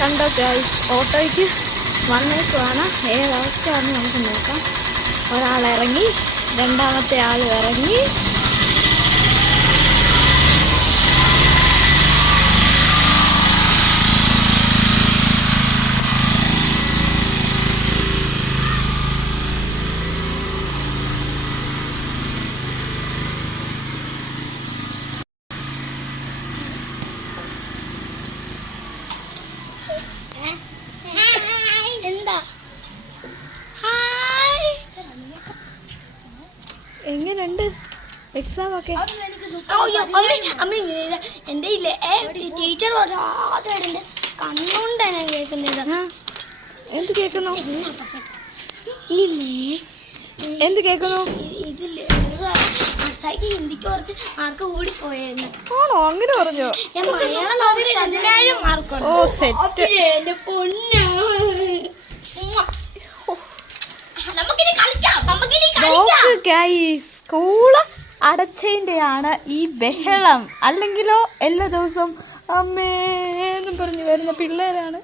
കണ്ടോ ഗൈസ്, ഓട്ടോയ്ക്ക് വന്നേക്കുവാണ്. ഏതവസ്ഥയാണെന്ന് നമുക്ക് നോക്കാം. ഒരാളിറങ്ങി, രണ്ടാമത്തെ ആൾ ഇറങ്ങി. എങ്ങനെയുണ്ട് എക്സാം ഒക്കെ? എന്റെ ഇല്ലേ ടീച്ചർ കണ്ണുകൊണ്ടാ ഞാൻ കേൾക്കുന്നത്. എന്ത് കേൾക്കുന്നു? എന്ത് കേൾക്കുന്നു? ഇതില്ലേ ഹിന്ദിക്ക് കുറച്ച് മാർക്ക് കൂടി പോയെന്ന്. ആണോ? അങ്ങനെ പറഞ്ഞോ? ഞാൻ മലയാളം നോക്കിയിട്ട് 17 മാർക്ക്. ഓ സെറ്റ്. സ്കൂള് അടച്ചതിന്റെയാണ് ഈ ബഹളം. അല്ലെങ്കിലോ എല്ലാ ദിവസവും അമ്മേന്നും പറഞ്ഞു വരുന്ന പിള്ളേരാണ്.